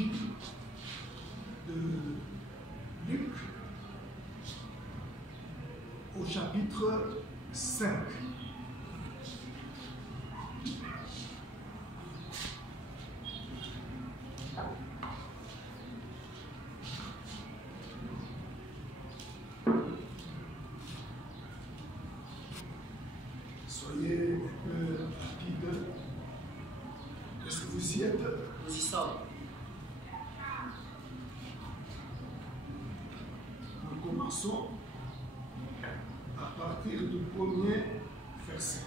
l'évangile de Luc au chapitre 5. Soyez un peu rapide. Est-ce que vous y êtes? Nous y sommes. Nous commençons à partir du premier verset.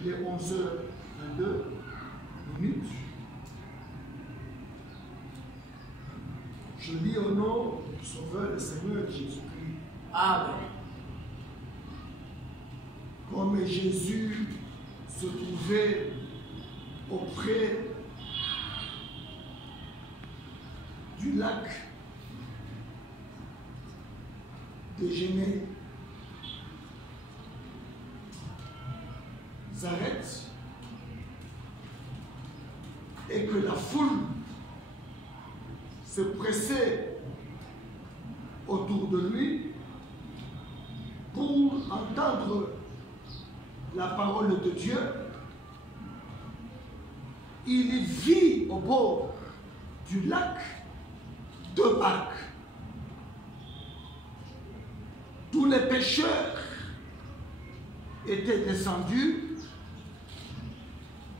Il est 11h22. Je lis au nom du Sauveur et Seigneur Jésus-Christ. Amen. Comme Jésus se trouvait auprès du lac de Génézareth, et que la foule se pressait autour de lui pour entendre la parole de Dieu, il vit au bord du lac deux barques. Tous les pêcheurs étaient descendus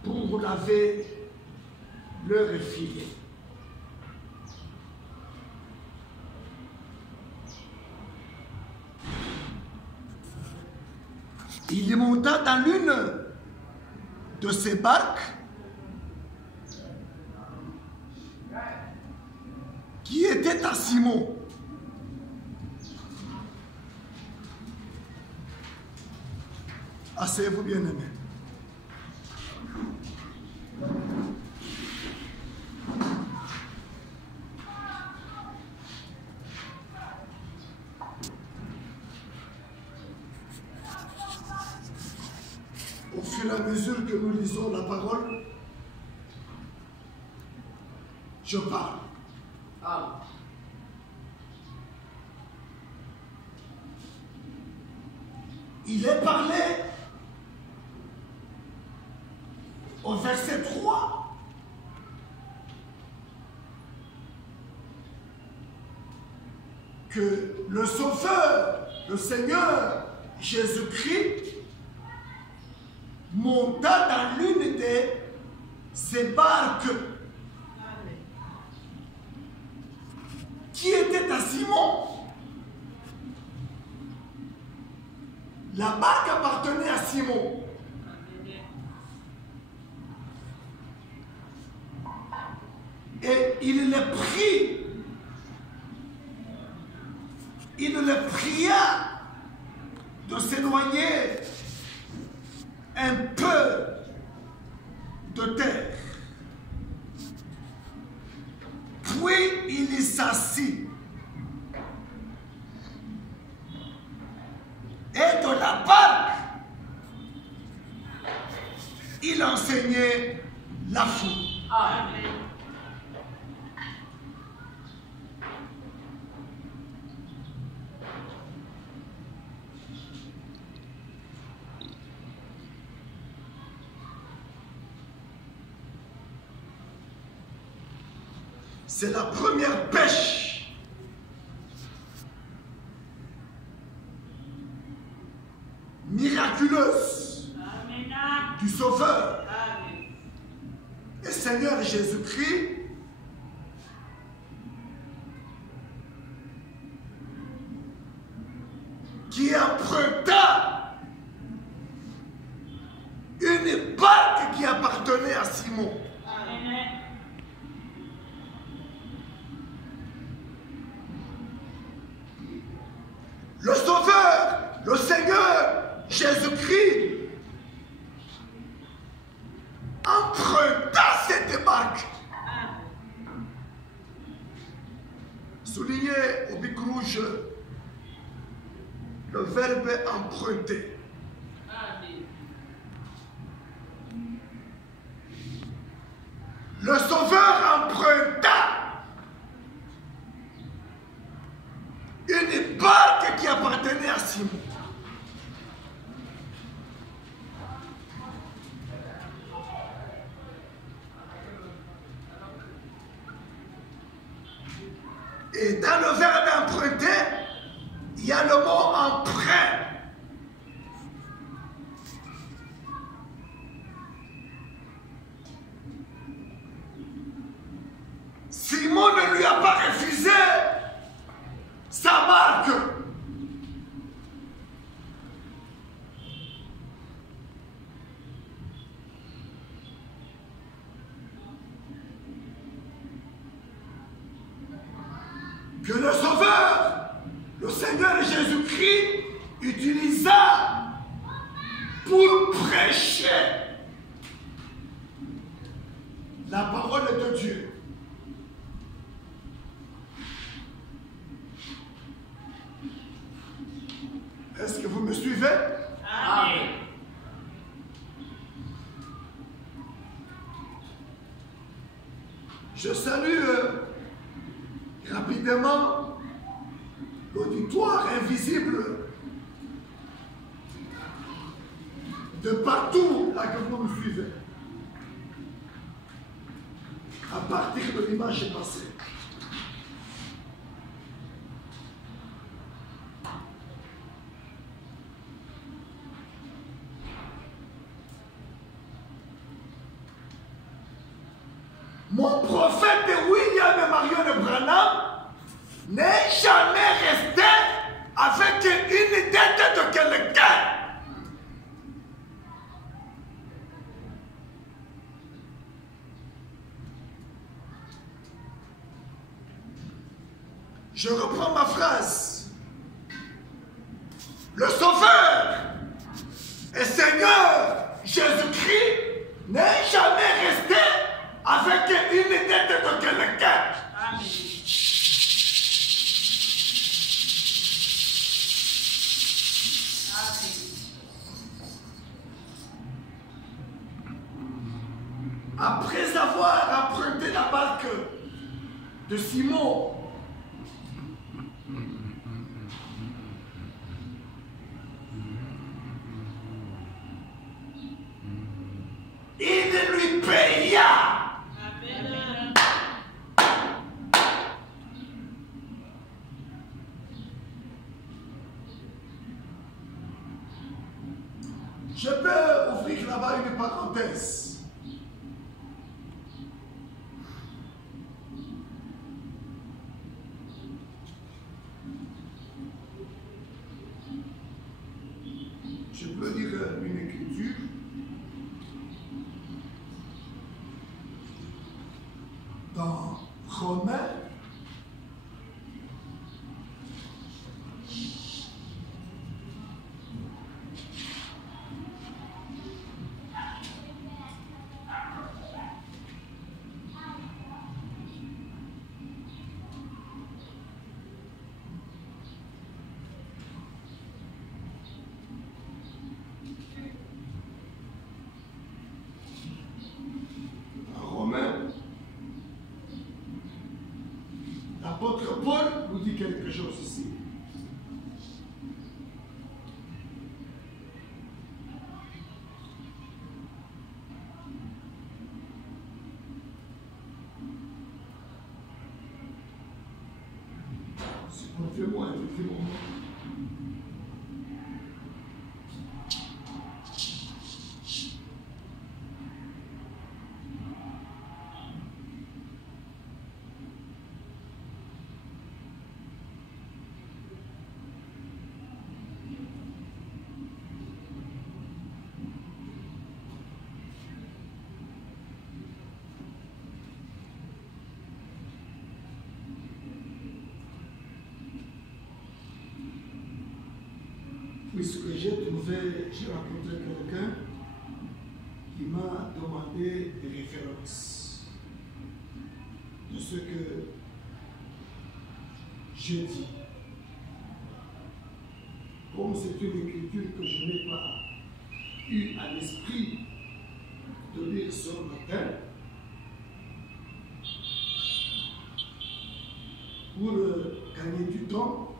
pour laver leurs filets. Il monta dans l'une de ces barques qui était à Simon. Asseyez-vous, bien-aimés. Au fur et à mesure que nous lisons la parole, je parle. Amen. Il est parlé au verset 3 que le Sauveur, le Seigneur Jésus-Christ, monta dans l'une de ces barques qui était à Simon. La barque appartenait à Simon. Et il le prit. Il le pria de s'éloigner un peu de terre. Puis il s'assit. Et de la barque, il enseignait la foule. Amen. C'est la première pêche miraculeuse du Sauveur et Seigneur Jésus-Christ qui emprunta une barque qui appartenait à Simon. Le Sauveur, le Seigneur Jésus-Christ emprunta cette barque. Soulignez au bic rouge le verbe emprunter. Et dans le verbe emprunter, il y a le mot emprunt. Simon ne lui a pas refusé sa marque. Que le Sauveur, le Seigneur Jésus-Christ, utilisa pour prêcher la parole de Dieu. Est-ce que vous me suivez? Amen. Je salue rapidement l'auditoire invisible de partout là que vous me suivez. À partir de l'image passée. Mon prophète William et Marion Branham n'est jamais resté avec une dette de quelqu'un. Je reprends ma phrase. Le Sauveur et Seigneur Jésus-Christ n'est jamais resté avec une dette de quelqu'un. Amen. Après avoir emprunté la barque de Simon, il lui paya. Amen. Je peux ouvrir là-bas une parenthèse. Je peux lire une écriture. Dans Romains, l'apôtre Paul nous dit quelque chose ici. Supportez-moi un petit moment. Puisque j'ai rencontré quelqu'un qui m'a demandé des références de ce que j'ai dit. Comme c'est une écriture que je n'ai pas eu à l'esprit de lire ce matin, pour gagner du temps,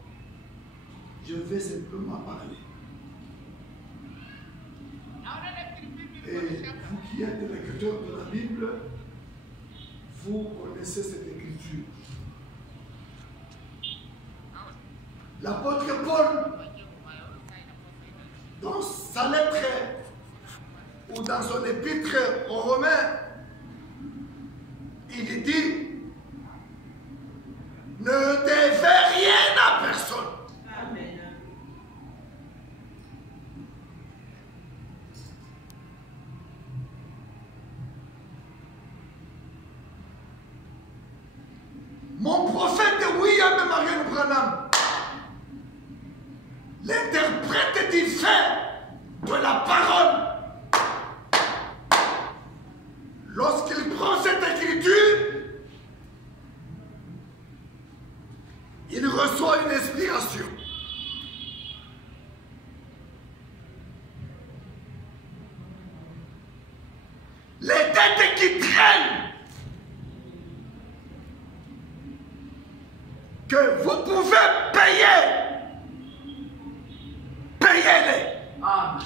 je vais simplement parler. Et vous qui êtes lecteurs de la Bible, vous connaissez cette écriture. l'apôtre Paul, dans sa lettre ou dans son épître aux Romains, il dit, ne devez rien à personne. Amen. Mon prophète William Marion Branham, l'interprète divin de la parole, lorsqu'il prend cette écriture, il reçoit une inspiration. Les dettes qui traînent, que vous pouvez payer, payez-les. Amen.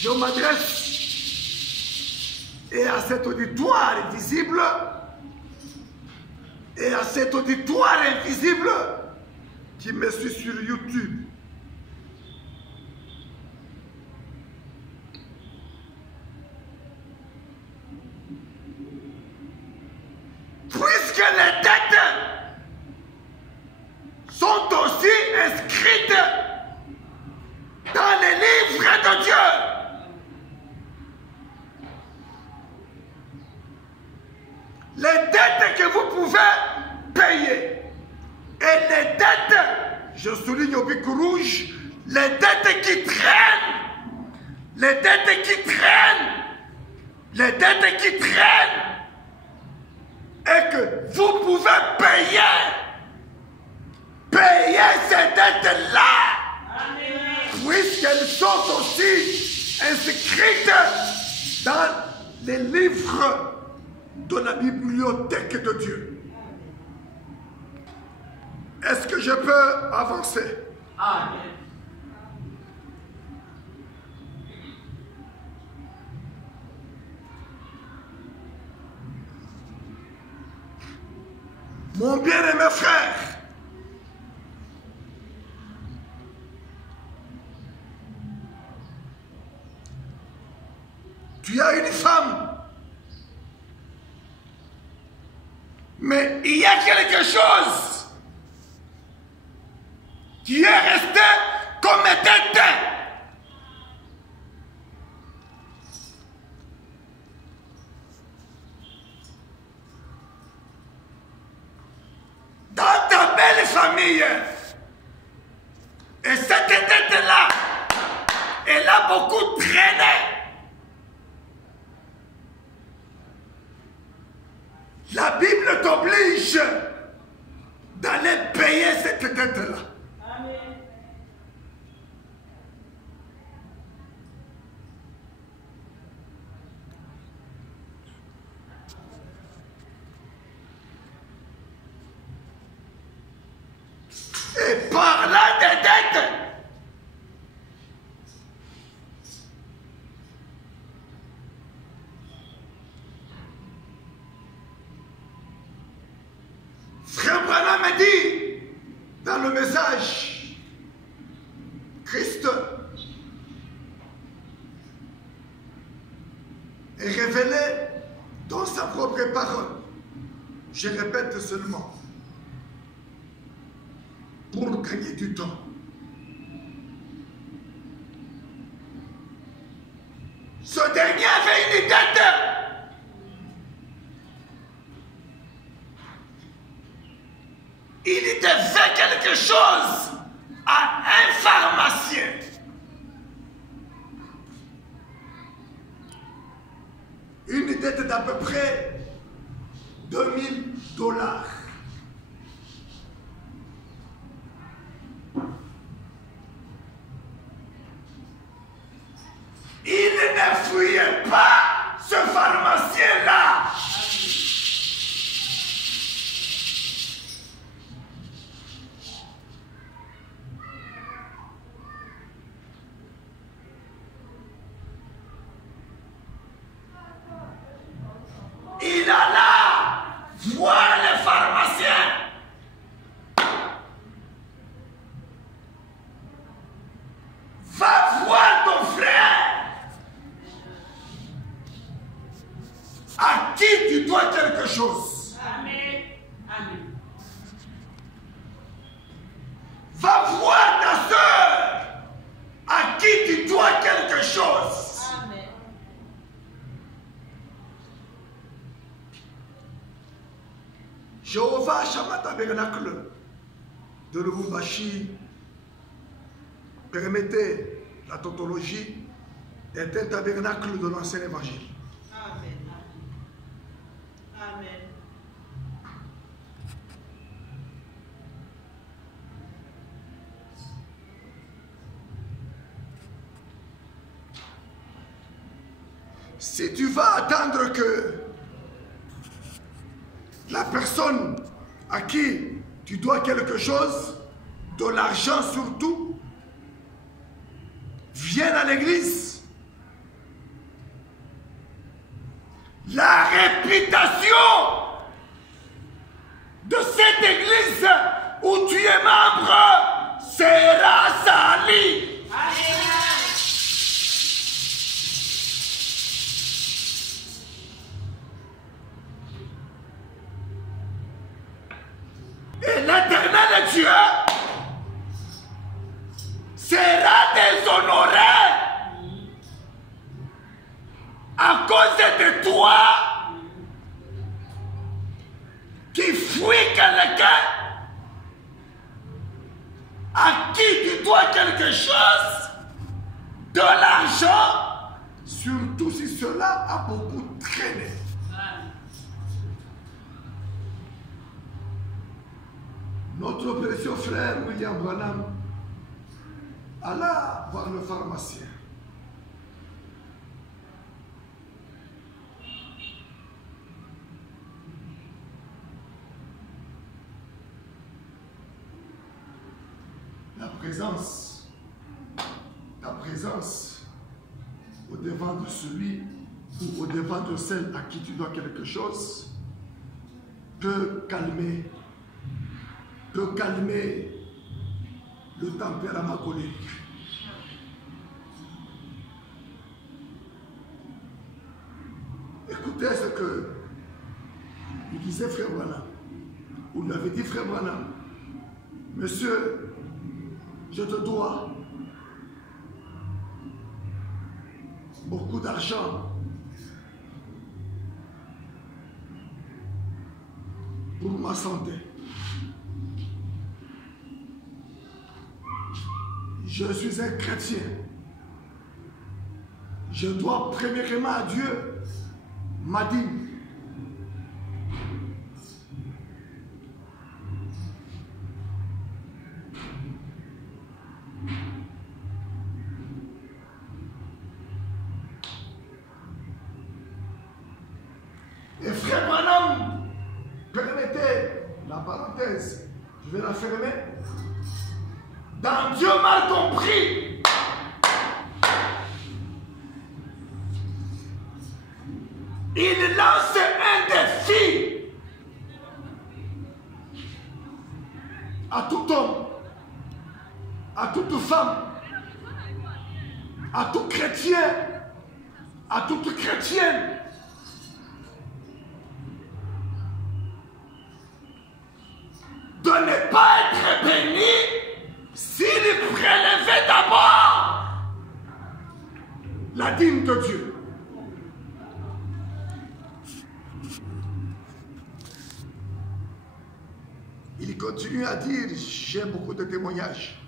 Je m'adresse et à cet auditoire visible et à cet auditoire invisible qui me suit sur YouTube. Puisque les dettes sont aussi inscrites dans les livres de Dieu. Les dettes que vous pouvez payer et les dettes, je souligne au bic rouge, les dettes qui traînent, les dettes qui traînent, les dettes qui traînent, et que vous pouvez payer ces dettes-là, puisqu'elles sont aussi inscrites dans les livres de la bibliothèque de Dieu. Est-ce que je peux avancer? Amen. Mon bien-aimé frère, tu as une femme, mais il y a quelque chose qui est resté comme dette. Dans ta belle famille. Et cette dette-là, elle a beaucoup traîné. La Bible t'oblige d'aller payer cette dette-là. Amen. Et par là des dettes, Frère Branham me dit dans le message, Christ est révélé dans sa propre parole. Je répète seulement, pour gagner du temps. Ce dernier avait une dette. Il devait quelque chose à un pharmacien. Une dette d'à peu près $2000. Il ne fuyait pas, ce pharmacien-là. Il alla voir le pharmacien. à qui tu dois quelque chose. Amen. Amen. Va voir ta soeur à qui tu dois quelque chose. Amen. Jéhovah Shammah Tabernacle de Lubumbashi permettait la tautologie d'être un tabernacle de l'ancien évangile. Amen. Amen. Si tu vas attendre que la personne à qui tu dois quelque chose, de l'argent surtout, vienne à l'église, la réputation de cette église où tu es membre sera salie. Et l'Éternel Dieu sera déshonoré à cause de toi qui fuis quelqu'un à qui tu dois quelque chose, de l'argent, surtout si cela a beaucoup traîné. Notre précieux frère William Branham alla voir le pharmacien. Ta présence au devant de celui ou au devant de celle à qui tu dois quelque chose peut calmer le tempérament colérique. Écoutez ce que il disait frère Branham. Vous lui avez dit frère Branham, monsieur, je te dois beaucoup d'argent pour ma santé. Je suis un chrétien. Je dois premièrement à Dieu ma dîme. Et frère Branham, permettez la parenthèse, je vais la fermer. Dans Dieu mal compris, il lance un défi à tout homme, à toute femme, à tout chrétien, à toute chrétienne. De ne pas être béni s'il prélevait d'abord la dîme de Dieu. Il continue à dire, j'ai beaucoup de témoignages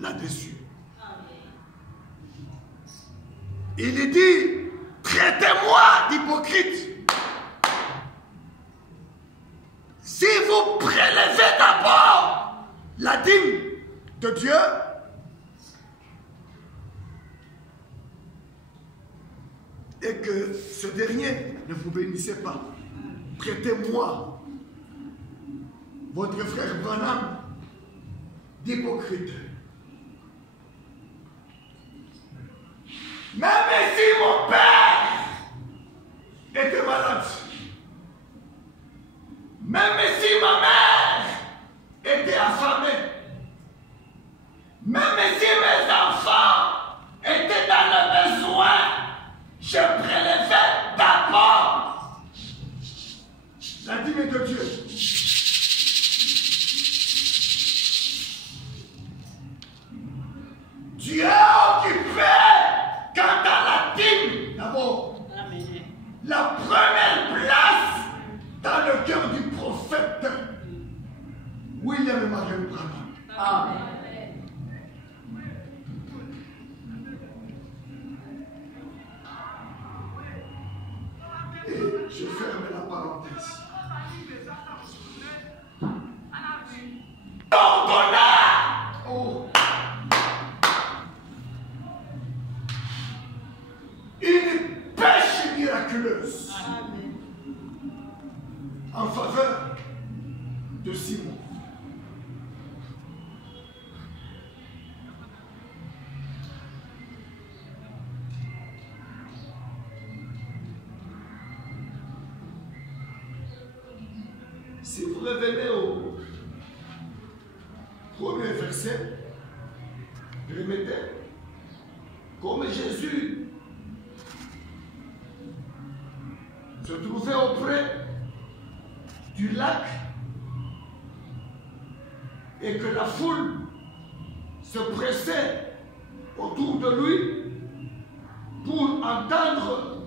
là-dessus. Il dit, traitez-moi d'hypocrite. Si vous prélevez d'abord la dîme de Dieu, et que ce dernier ne vous bénissez pas, traitez-moi, votre frère Branham, d'hypocrite. Même si mon père était malade, même si ma mère était affamée, même si mes enfants étaient dans le besoin, je prélevais d'abord de Dieu. Dieu est occupé quant à la dîme, d'abord. Amen. La première place dans le cœur du prophète William Marion Branham. Amen. Et je ferme la parenthèse. Ordonna une pêche miraculeuse Amen. en faveur de Simon. Si vous revenez au premier verset, remettez, comme Jésus se trouvait auprès du lac et que la foule se pressait autour de lui pour entendre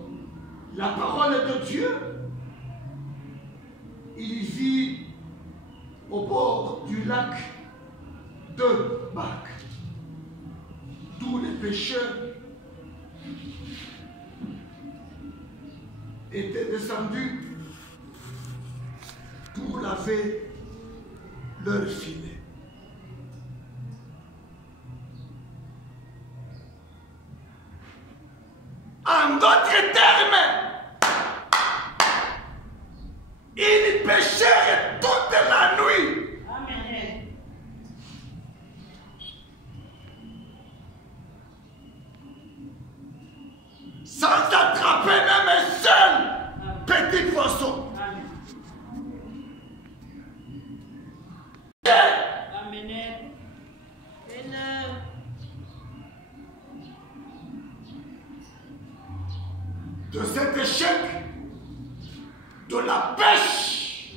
la parole de Dieu, il vit au bord du lac deux barques, d'où les pêcheurs étaient descendus pour laver leur filet. En d'autres termes, ils pêchèrent toute la nuit. Amen. Sans attraper même un seul petit poisson. Amen. Amen. De cet échec de la pêche,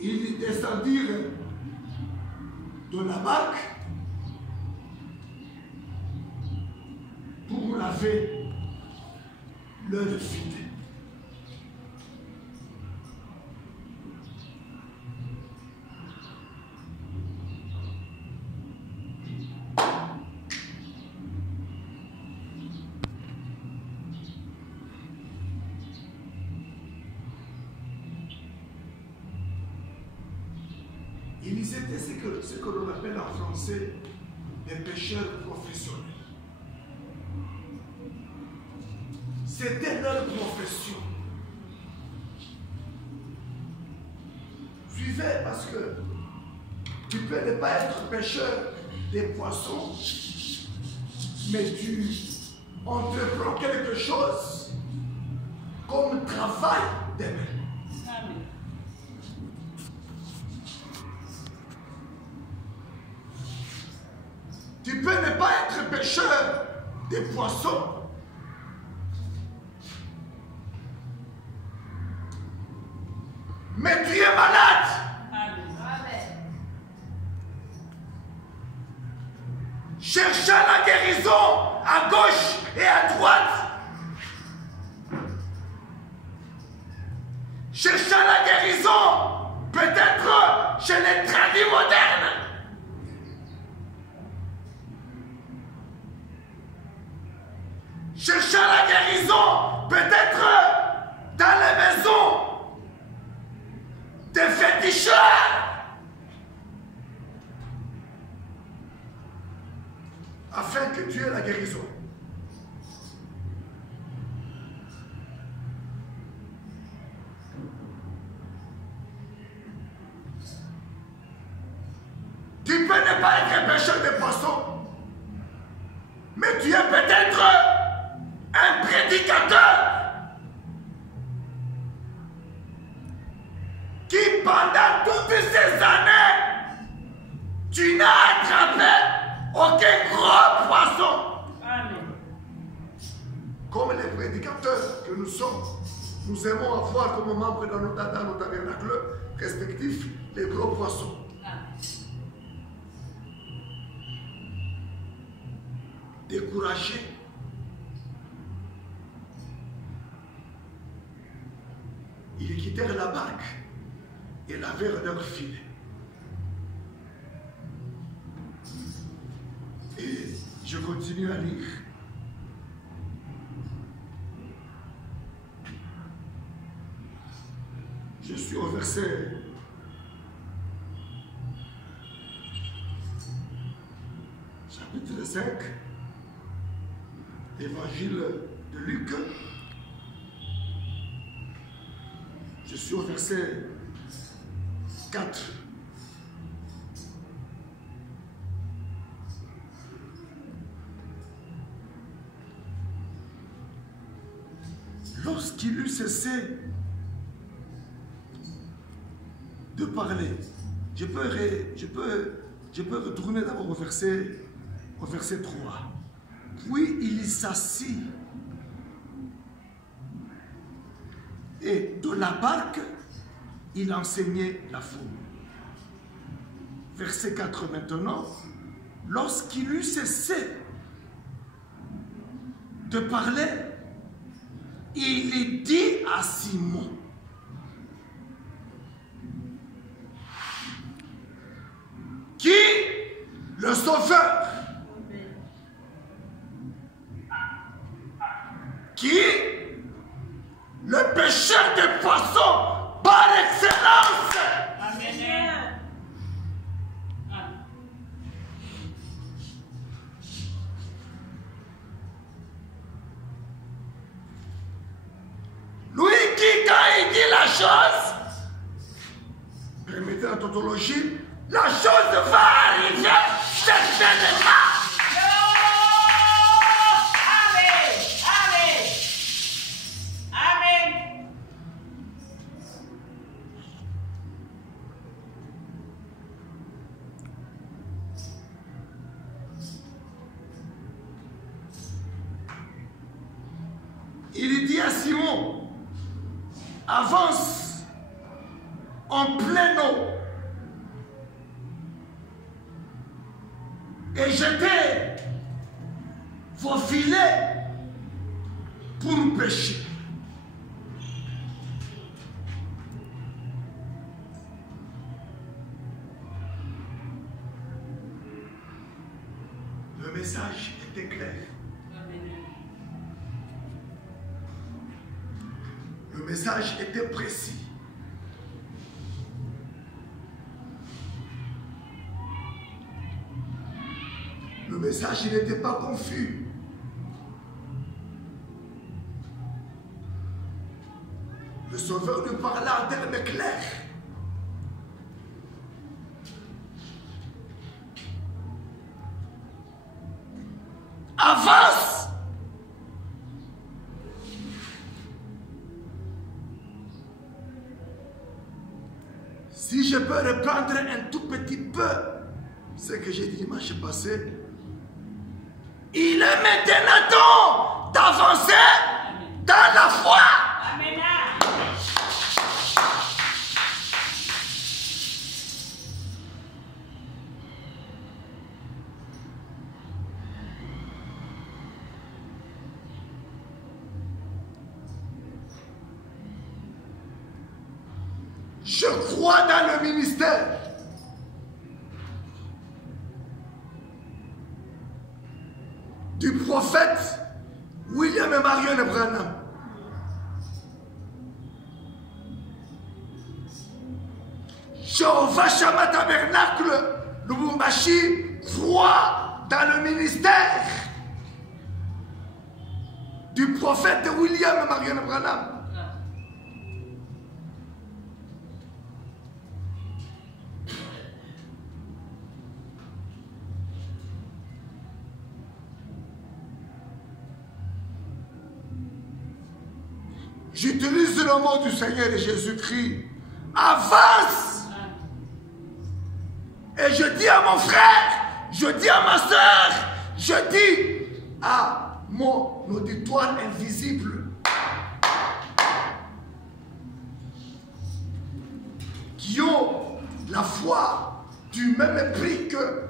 ils descendirent de la barque pour laver leur filet. Ils étaient ce que l'on appelle en français des pêcheurs professionnels. C'était leur profession. Suivez, parce que tu peux ne pas être pêcheur des poissons, mais tu entreprends quelque chose comme travail des mains. Amen. Tu peux ne pas être pêcheur des poissons, mais tu es malade. Amen. Cherchant la guérison à gauche et à droite. Cherchant la guérison peut-être chez les tradis modernes. Cherchant la guérison peut-être dans les maisons des féticheurs, afin que tu aies la guérison. Tu peux ne pas être pêcheur de poissons, mais tu es peut-être un prédicateur qui, pendant toutes ces années, tu n'as attrapé aucun gros poisson. Amen. Comme les prédicateurs que nous sommes, nous aimons avoir comme membres dans nos tabernacles respectifs les gros poissons. Découragés. Ils quittèrent la barque et lavèrent leur filet. Et je continue à lire. Je suis au verset chapitre 5, évangile de Luc. Je suis au verset 4. Lorsqu'il eut cessé de parler, je peux retourner d'abord au verset 3. Puis il s'assit et de la barque, il enseignait la foule. Verset 4 maintenant. Lorsqu'il eut cessé de parler, il dit à Simon, qui, le Sauveur, qui, le pêcheur de poissons par excellence. Amen. Lui qui, quand il dit la chose, permettez la tautologie, la chose va arriver certainement. Il dit à Simon, avance en pleine eau et jetez vos filets pour pêcher. Le message était clair. Le message était précis. Le message n'était pas confus. Le Sauveur nous parla en termes clairs. Avance! Si je peux reprendre un tout petit peu ce que j'ai dit dimanche passé, il est maintenant temps d'avancer dans la foi. Amen. Je crois dans le ministère. Du prophète William et Marion Branham. Jéhovah Shammah Tabernacle Lubumbashi croit dans le ministère du prophète William et Marion Branham. J'utilise le mot du Seigneur et Jésus-Christ. Avance! Et je dis à mon frère, je dis à ma soeur, je dis à mon auditoire invisible, qui ont la foi du même prix que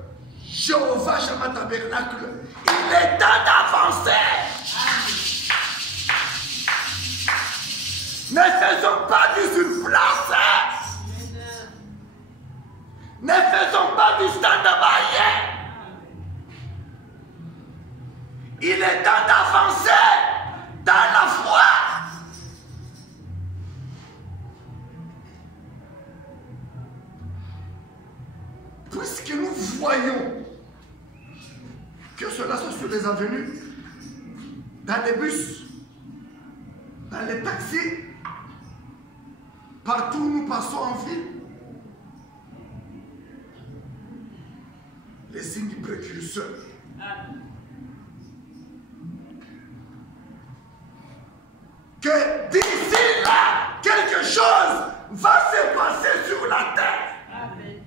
Jéhovah Shammah Tabernacle, il est temps d'avancer. Ne faisons pas d'usurpation. Ne faisons pas du stand-by. Il est temps d'avancer dans la foi. Puisque nous voyons que cela soit sur les avenues, dans les bus, dans les taxis, partout où nous passons en ville, les signes précurseurs. Que d'ici là, quelque chose va se passer sur la terre. Amen.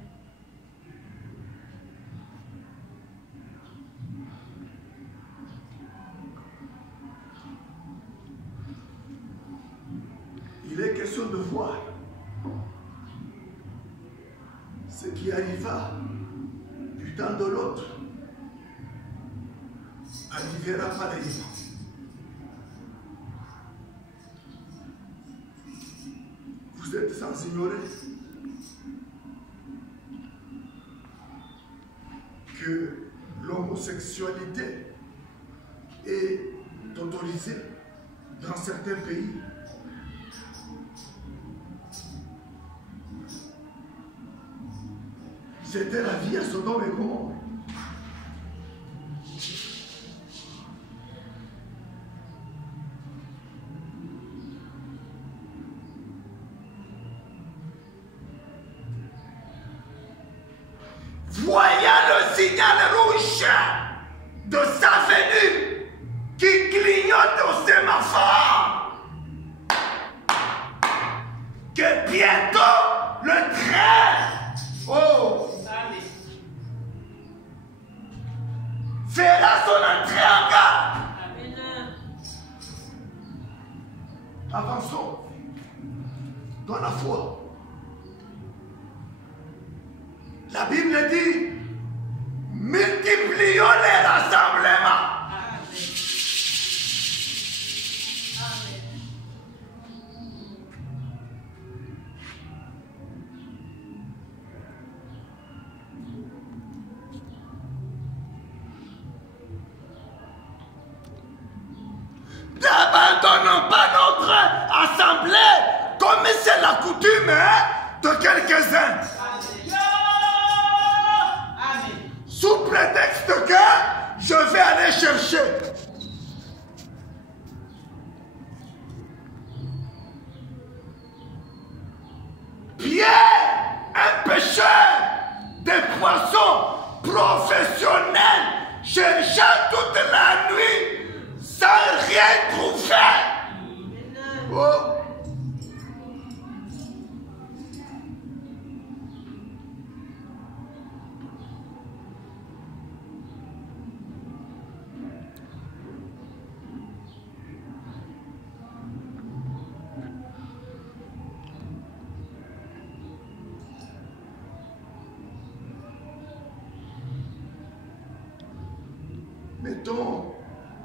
Il est question de voir ce qui arriva du temps de l'autre arrivera pareillement. Vous êtes sans ignorer que l'homosexualité est autorisée dans certains pays. C'était la vie à Sodome et Gomorrhe. Voyant le signal rouge de sa venue qui clignote au sémaphore, que bientôt le train, fera son entrée en gare. Avançons dans la foi. La Bible dit, multiplions les rassemblements. N'abandonnons pas notre assemblée comme c'est la coutume de quelques-uns. Sous prétexte que je vais aller chercher. Pierre, un pêcheur de poissons professionnel, chercha toute la nuit sans rien trouver. Oh.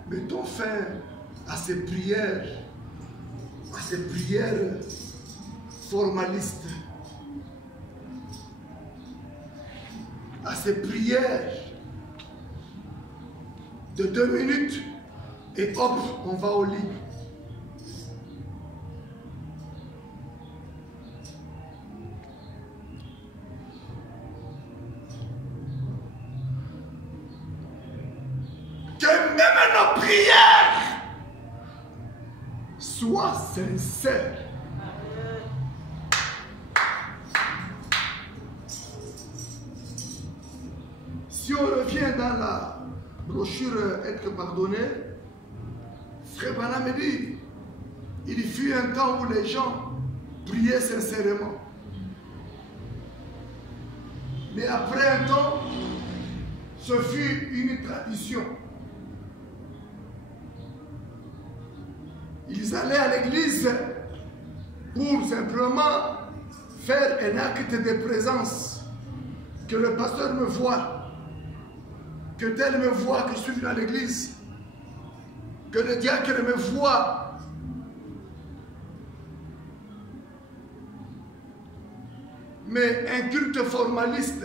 Mettons fin à ces prières formalistes, à ces prières de 2 minutes et hop, on va au lit. Sois sincère. Si on revient dans la brochure Être pardonné, Frère Branham me dit, il fut un temps où les gens priaient sincèrement. Mais après un temps, ce fut une tradition. Ils allaient à l'église pour simplement faire un acte de présence. Que le pasteur me voie, que tel me voie que je suis venu à l'église, que le diacre me voie. Mais un culte formaliste,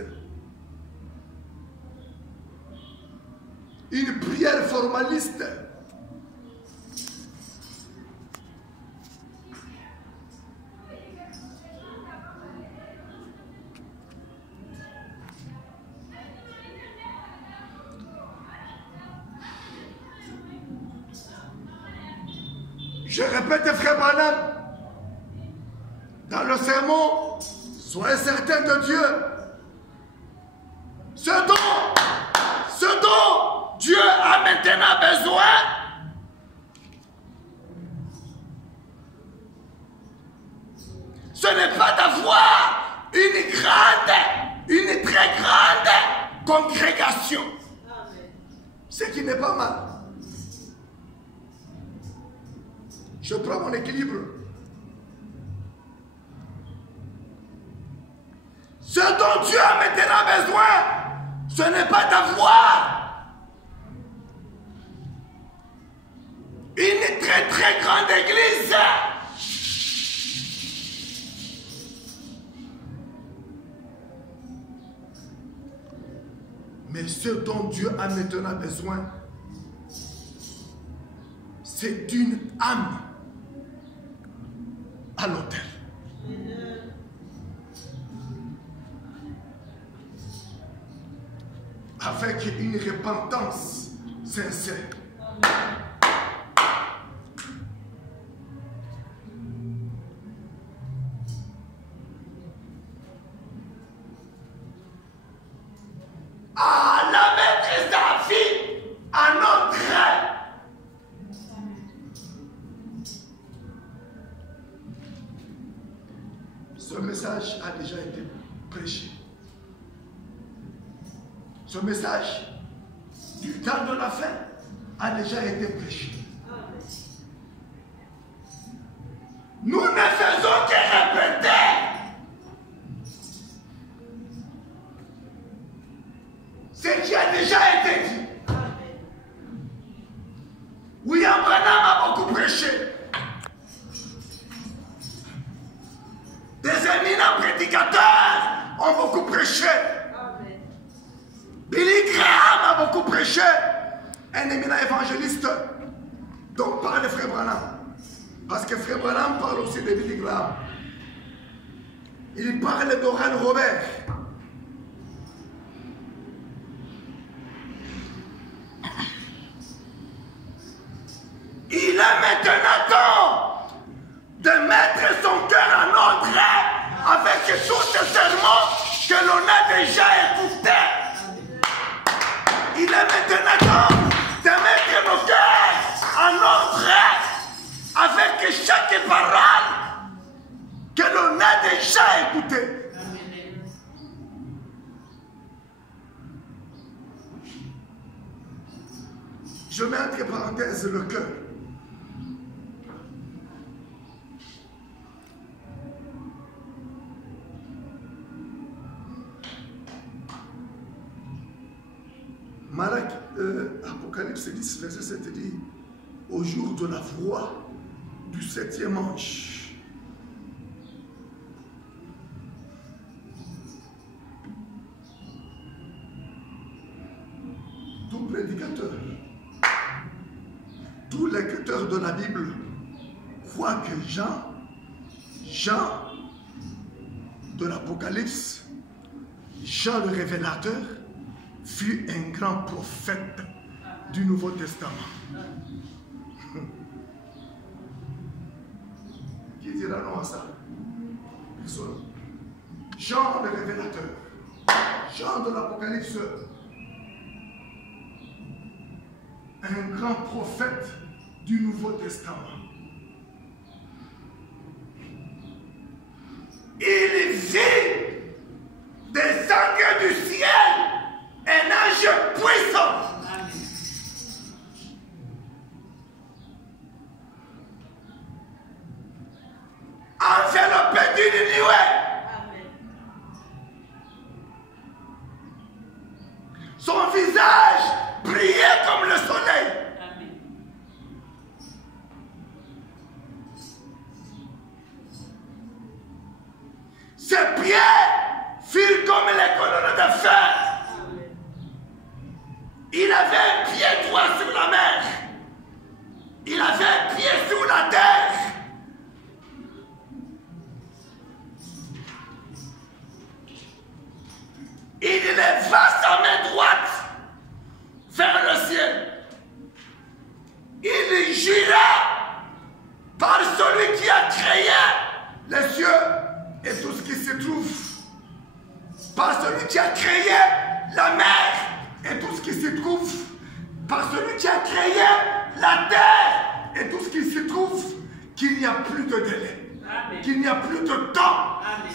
une prière formaliste, je répète, frère Branham, dans le sermon, soyez certain de Dieu. Ce dont Dieu a maintenant besoin, ce n'est pas d'avoir une très grande congrégation. Ce qui n'est pas mal. Je prends mon équilibre. Ce dont Dieu a maintenant besoin, ce n'est pas d'avoir une très très grande église. Mais ce dont Dieu a maintenant besoin, c'est d'une âme à l'autel. Avec une repentance sincère. À la maîtresse de la vie, à notre rêve. Ce message a déjà été prêché. Ce message du temps de la fin a déjà été prêché. Nous ne faisons que répéter ce qui a déjà été dit. William Branham a beaucoup prêché. Des éminents prédicateurs ont beaucoup prêché. Billy Graham a beaucoup prêché. Un éminent évangéliste dont parle Frère Branham. Parce que Frère Branham parle aussi de Billy Graham. Il parle d'Oral Robert. Il est maintenant temps de mettre son cœur en ordre avec tous ces sermons que l'on a déjà écoutés. Il est maintenant temps de mettre nos cœurs en ordre avec chaque parole que l'on a déjà écoutée. Je mets entre parenthèses le cœur. Apocalypse 10, verset 7 dit, au jour de la voix du 7e ange, tout prédicateur, tout lecteur de la Bible voit que Jean de l'Apocalypse, Jean le révélateur, fut un grand prophète du Nouveau Testament. Qui dira non à ça? Personne. Jean le révélateur, Jean de l'Apocalypse, un grand prophète du Nouveau Testament. Il vit descendre du ciel un ange Son visage brillait comme le soleil. Amen. Ses pieds furent comme les colonnes de fer. Amen. Il avait un pied droit sur la mer. Il avait un pied sur la terre. Il leva sa main droite vers le ciel. Il jura par celui qui a créé les cieux et tout ce qui s'y trouve. Par celui qui a créé la mer et tout ce qui s'y trouve. Par celui qui a créé la terre et tout ce qui s'y trouve, qu'il n'y a plus de délai. Amen. Qu'il n'y a plus de temps. Amen.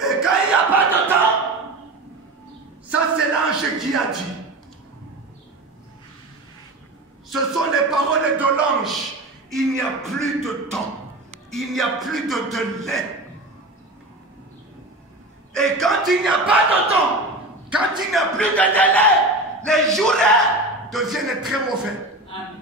Et quand il n'y a pas de temps, ça c'est l'ange qui a dit. Ce sont les paroles de l'ange. Il n'y a plus de temps. Il n'y a plus de délai. Et quand il n'y a pas de temps, quand il n'y a plus de délai, les jours deviennent très mauvais. Amen.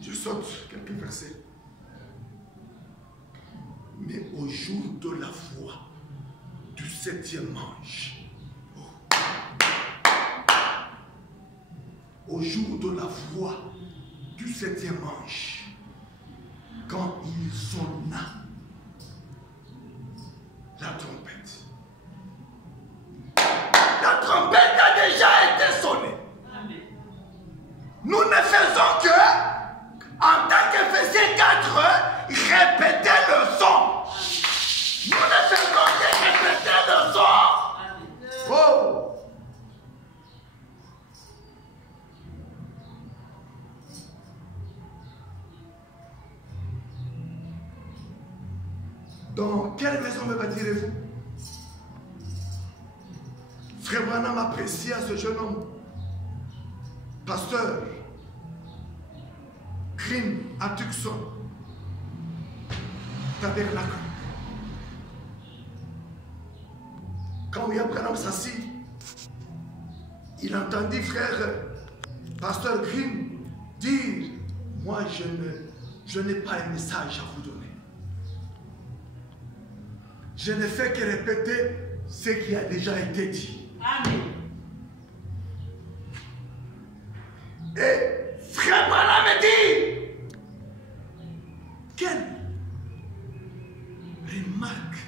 Je saute quelques versets. Mais au jour de la voix du 7e ange, au jour de la voix du 7e ange, quand il sonna la trompette. La trompette a déjà été sonnée. Amen. Nous ne faisons que, en tant qu'Éphésiens 4, répéter le son. Nous ne faisons que répéter le son. Amen. Oh! Dans quelle maison me bâtirez-vous? Frère Branham apprécie à ce jeune homme, pasteur Green à Tucson, tabernacle. Quand William Branham s'assit, il entendit frère pasteur Green dire: moi je n'ai pas un message à vous donner. Je ne fais que répéter ce qui a déjà été dit. Amen. Et frère Branham me dit: quelle remarque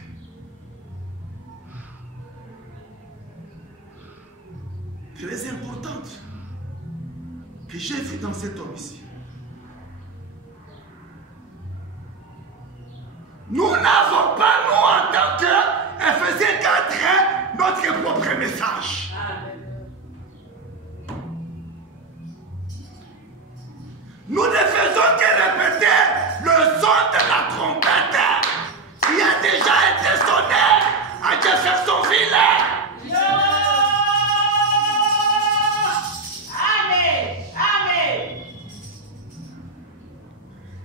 très importante que j'ai vue dans cet homme ici. Nous n'avons pas, nous, en tant qu'Éphésiens 4, notre propre message. Amen. Nous ne faisons que répéter le son de la trompette qui a déjà été sonné à Jeffersonville. Amen. Amen.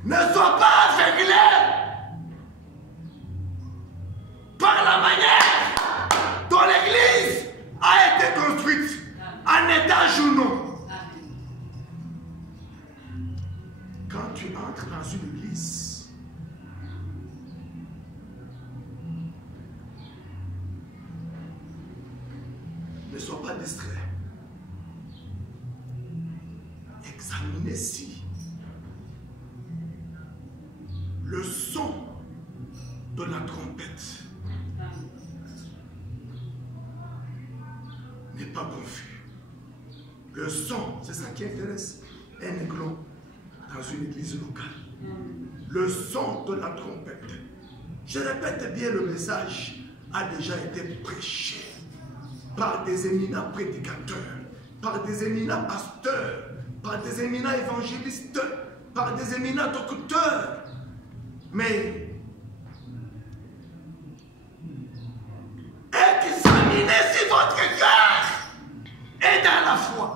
Ne sois pas aveuglé par la manière dont l'église a été construite, en étage ou non. Amen. Quand tu entres dans une église, ne sois pas distrait. Examinez si le son de la trompette n'est pas confus. Le son, c'est ça qui intéresse un aiglon dans une église locale. Le son de la trompette. Je répète bien, le message a déjà été prêché par des éminents prédicateurs, par des éminents pasteurs, par des éminents évangélistes, par des éminents docteurs. Mais examinez si votre cœur est dans la foi.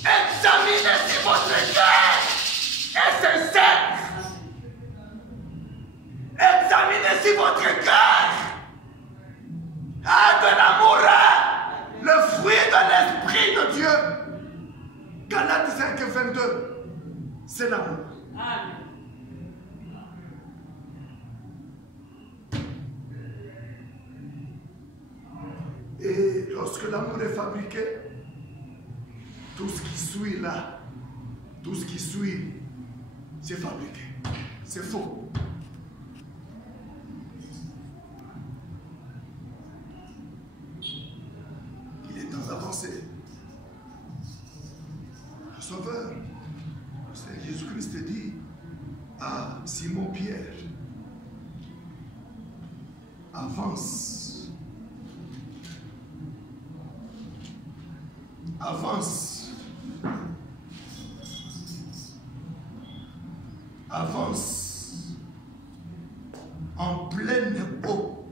Examinez si votre cœur est sincère. Examinez si votre cœur a de l'amour, le fruit de l'Esprit de Dieu. Galates 5, 22, c'est l'amour. Et lorsque l'amour est fabriqué, tout ce qui suit là, tout ce qui suit, c'est fabriqué. C'est faux. Il est temps d'avancer. Le Sauveur, le Seigneur Jésus-Christ dit à Simon-Pierre, avance. Avance. Avance en pleine eau.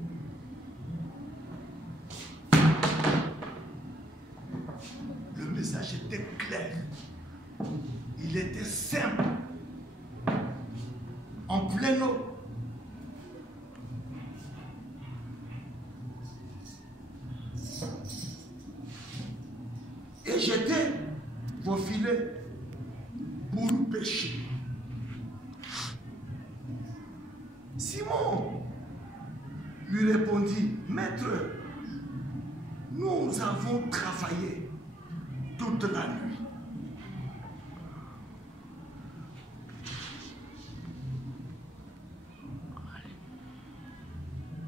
Le message était clair. Il était simple. En pleine eau. Et jetez vos filets pour pêcher. Simon lui répondit, Maître, nous avons travaillé toute la nuit.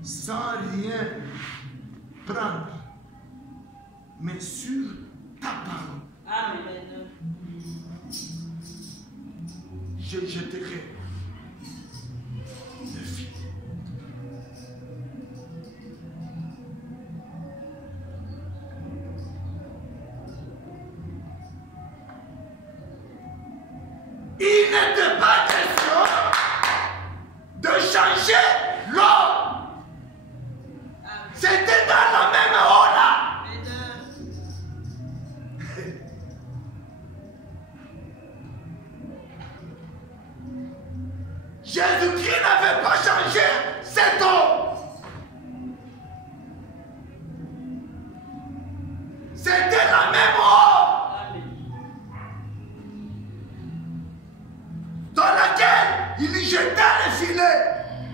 Sans rien prendre, mais sur ta parole. Amen. Je jetterai le filet. Il n'était pas question de changer l'eau. C'était dans la même eau là. Jésus-Christ n'avait pas changé cette eau. C'était la même eau dans laquelle il jetait les filets,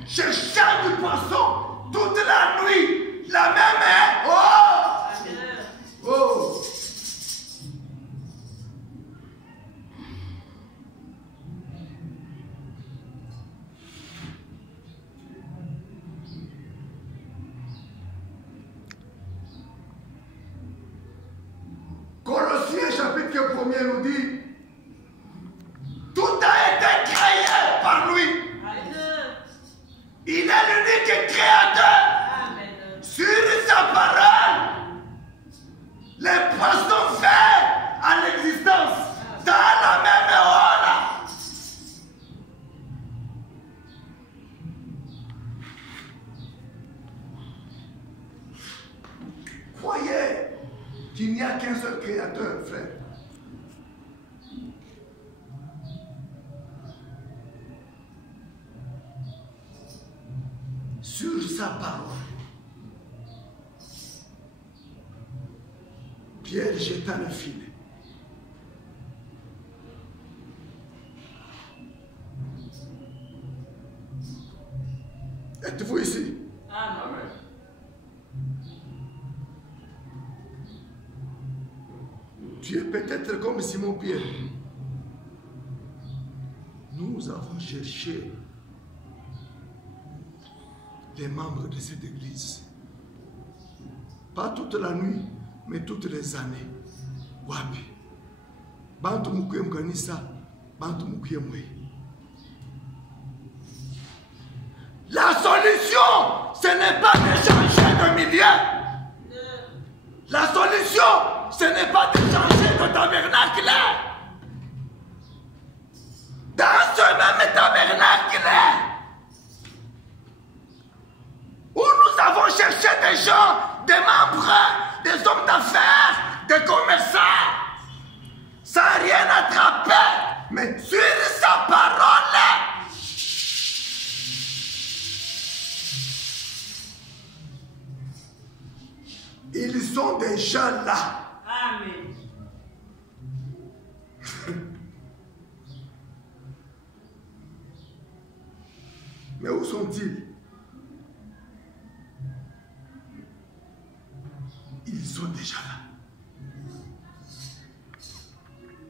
cherchant du poisson toute la nuit. La même eau. Oh. Colossiens chapitre 1er nous dit, tout a été créé par lui. Il est l'unique créateur. Sur sa parole, les poissons faits à l'existence dans la même eau là. Croyez qu'il n'y a qu'un seul créateur, frère. Sur sa parole. Pierre jeta le filet. Êtes-vous ici? Amen. Tu es peut-être comme Simon-Pierre. Nous avons cherché les membres de cette église. Pas toute la nuit, mais toutes les années. Wapi. Bantu mukuye mkanisa, bantu mukuye mwe. La solution, ce n'est pas de changer de milieu. La solution, ce n'est pas de changer de tabernacle. Dans ce même tabernacle, déjà là. Amen. Mais où sont-ils? Ils sont déjà là.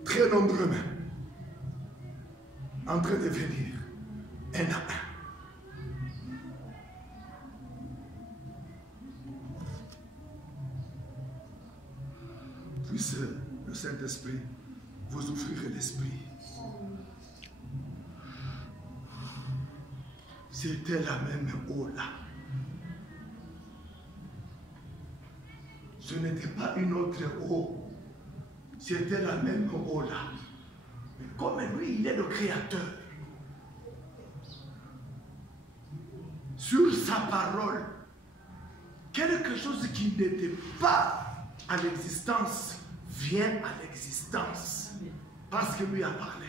Très nombreux même. En train de venir. Un à un. Puisse le Saint-Esprit vous ouvrir l'esprit. C'était la même eau là. Ce n'était pas une autre eau. C'était la même eau là. Mais comme lui, il est le Créateur. Sur sa parole, quelque chose qui n'était pas à l'existence vient à l'existence. Parce que lui a parlé.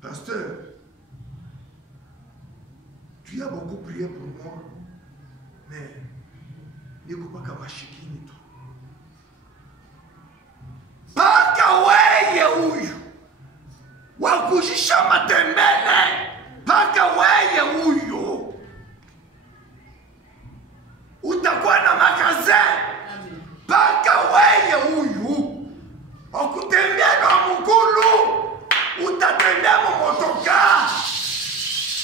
Pasteur, tu as beaucoup prié pour moi, mais il ne faut pas que je sois tout. Paka weye huyu wakujisha matembele, paka weye huyu utakuwa na makaze, paka weye huyu wakutembea na mugulu utatembea mumotoka,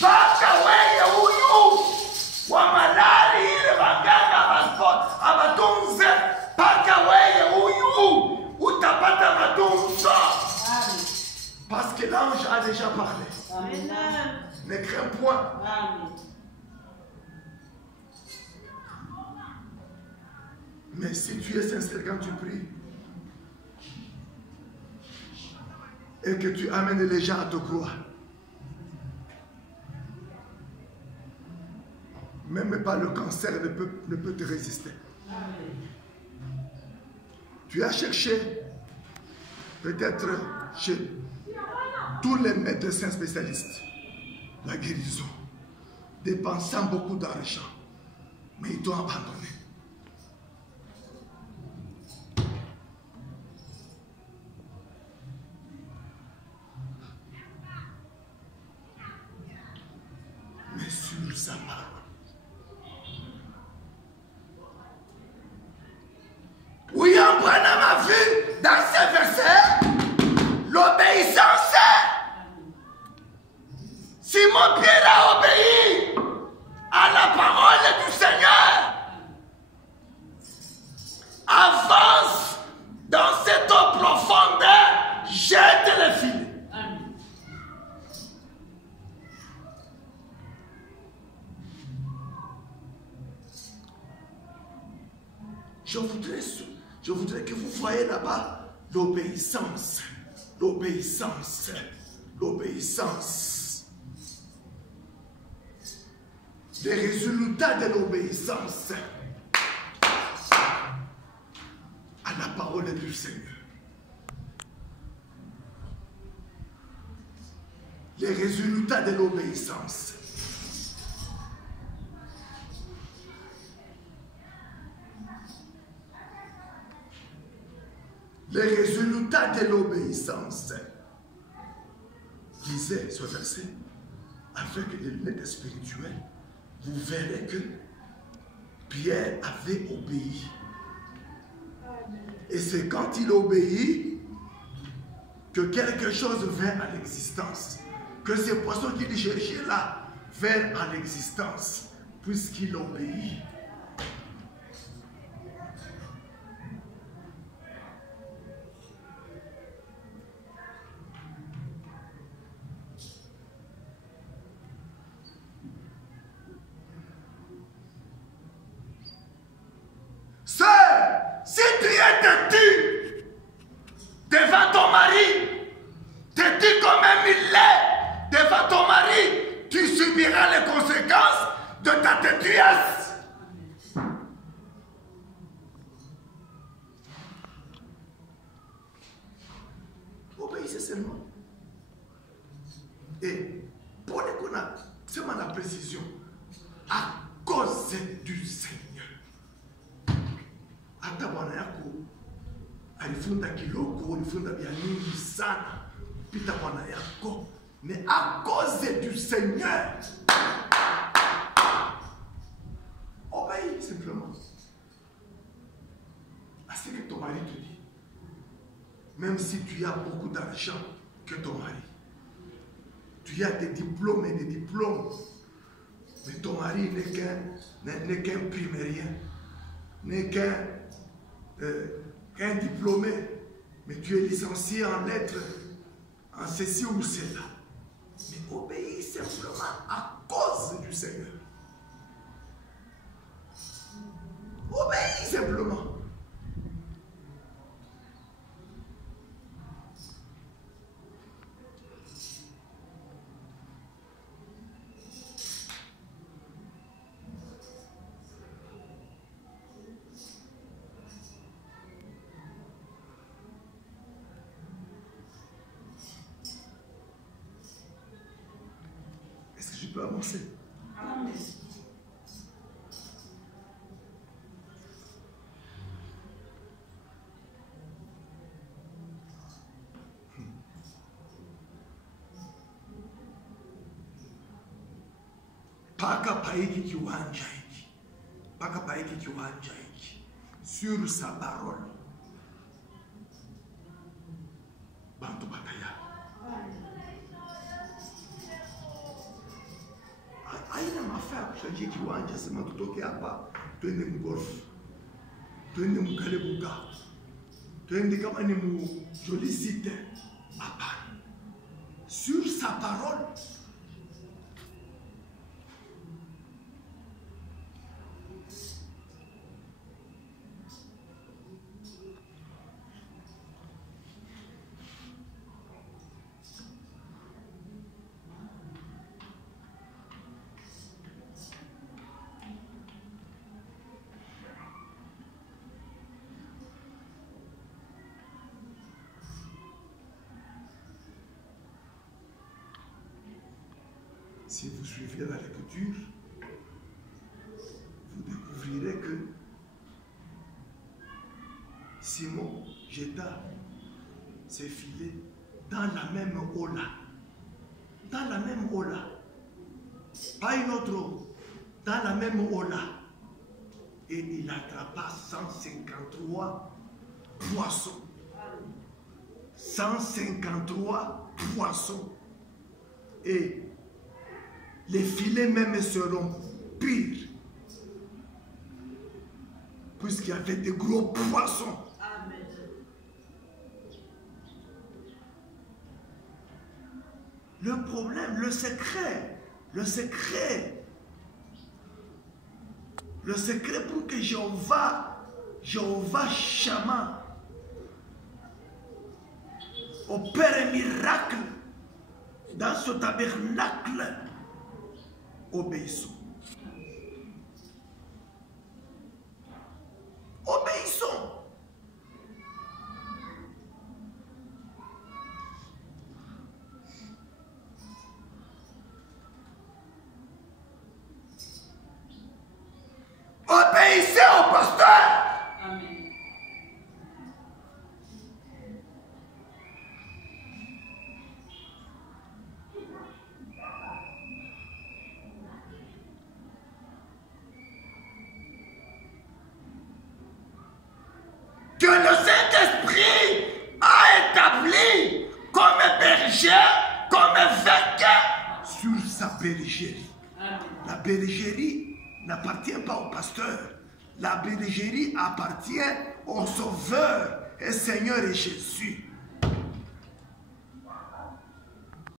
paka weye huyu wa malari ile baganga abatunze, paka weye huyu utapata matunzo. Parce que l'ange a déjà parlé. Amen. Ne crains point. Amen. Mais si tu es sincère quand tu pries et que tu amènes les gens à te croire, même pas le cancer ne peut te résister. Amen. Tu as cherché peut-être chez tous les médecins spécialistes la guérison, dépensant beaucoup d'argent, mais ils t'ont abandonné. Mais sur sa parole, William Branham a vu dans ces versets l'obéissance. Simon Pierre a obéi à la parole du Seigneur. Avance dans cette eau profonde, jette les filets. Je voudrais que vous voyez là-bas l'obéissance, l'obéissance, l'obéissance. Les résultats de l'obéissance à la parole du Seigneur. Les résultats de l'obéissance. Les résultats de l'obéissance. Lisez ce verset avec les lunettes spirituelles. Vous verrez que Pierre avait obéi. Et c'est quand il obéit que quelque chose vint à l'existence. Que ces poissons qu'il cherchait là viennent à l'existence, puisqu'il obéit. Si tu es têtu devant ton mari, têtu comme un millet devant ton mari, tu subiras les conséquences de ta têtuesse. Obéissez seulement. Et pour qu'on a seulement la précision, à cause du Seigneur. Hata bwana yako alifunda kiloko, alifunda vya nyingi sana pita bwana yako, mais à cause du Seigneur. Obéis simplement à ce que ton mari te dit. Même si tu as beaucoup d'argent que ton mari, tu as des diplômes et des diplômes, mais ton mari n'est qu'un primérien, n'est qu'un diplômé, mais tu es licencié en lettres, en ceci ou cela. Mais obéis simplement à cause du Seigneur. Obéis simplement. Est-ce que je peux avancer? Amen. Paka paiki kiwanja hiki, paka paiki kiwanja hiki, sur sa parole, bantu bataya. Haina mafaa kuchangia kiwanja, sema tutoke hapa twende mgolf, twende mkalebuga, twende kama ni mujolisite. Hapana, sur sa parole. Si vous suivez la lecture, vous découvrirez que Simon jeta ses filets dans la même eau là. Dans la même eau là. Pas une autre eau. Dans la même eau là. Et il attrapa 153 poissons. 153 poissons. Et les filets même seront pires, puisqu'il y avait de gros poissons. Amen. Le problème, le secret pour que Jéhovah Shammah opère un miracle dans ce tabernacle. Obéissons. Obéissons. Obéissez au pasteur. Amen. Que le Saint-Esprit a établi comme berger, comme vainqueur sur sa bergerie. Amen. La bergerie n'appartient pas au pasteur. La bergerie appartient au Sauveur et Seigneur et Jésus.